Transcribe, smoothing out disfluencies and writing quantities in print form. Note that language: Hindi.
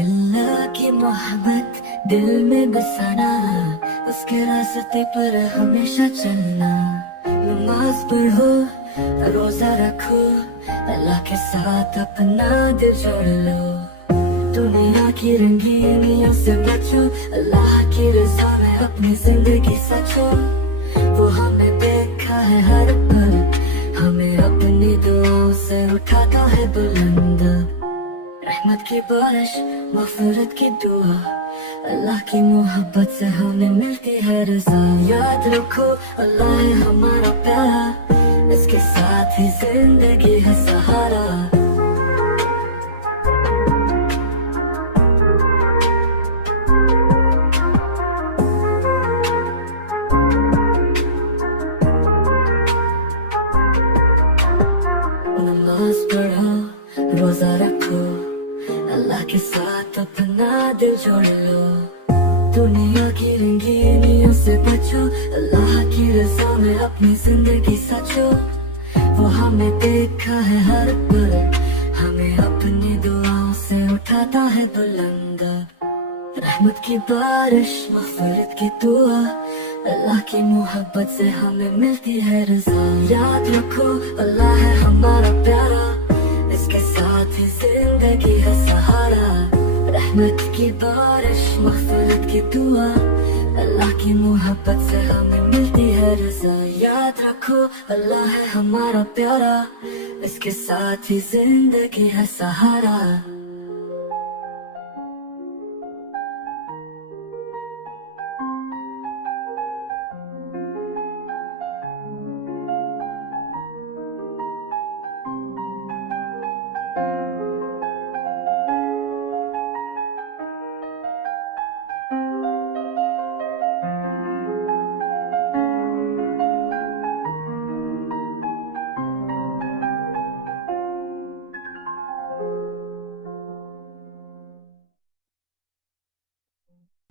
अल्लाह की मोहब्बत दिल में बसाना, उसके रास्ते पर हमेशा चलना। नमाज पढ़ो, रोजा रखो, अल्लाह के साथ अपना दिल जोड़ लो। दुनिया की रंगीनियों से बचो, अल्लाह की रज़ा में अपनी जिंदगी सचो। वो हमें देखा है हर पल, हमें अपनी दुआओं से उठाता है बुलंद। रहमत की बारिश, मग़फ़िरत की दुआ, अल्लाह की मोहब्बत से हमें मिलती है रज़ा। याद रखो अल्लाह है हमारा प्यारा, इसके साथ ही जिंदगी है सहारा। नमाज पढ़ो, रोजा रखो, अल्लाह के साथ अपना दिल जोड़ लो। दुनिया की रंगीनियों से बचो, अल्लाह की रज़ा में अपनी जिंदगी सचो। वो हमें देखा है हर पल, हमें अपनी दुआओं से उठाता है बुलंद। रहमत की बारिश, मग़फ़िरत की दुआ, अल्लाह की मोहब्बत से हमें मिलती है रज़ा। याद रखो अल्लाह है हमारा प्यारा, इसके साथ ही जिंदगी है सहारा। रहमत की बारिश, मग़फ़िरत की दुआ, अल्लाह की मोहब्बत से हमें मिलती है रज़ा। याद रखो अल्लाह है हमारा प्यारा, इसके साथ ही जिंदगी है सहारा।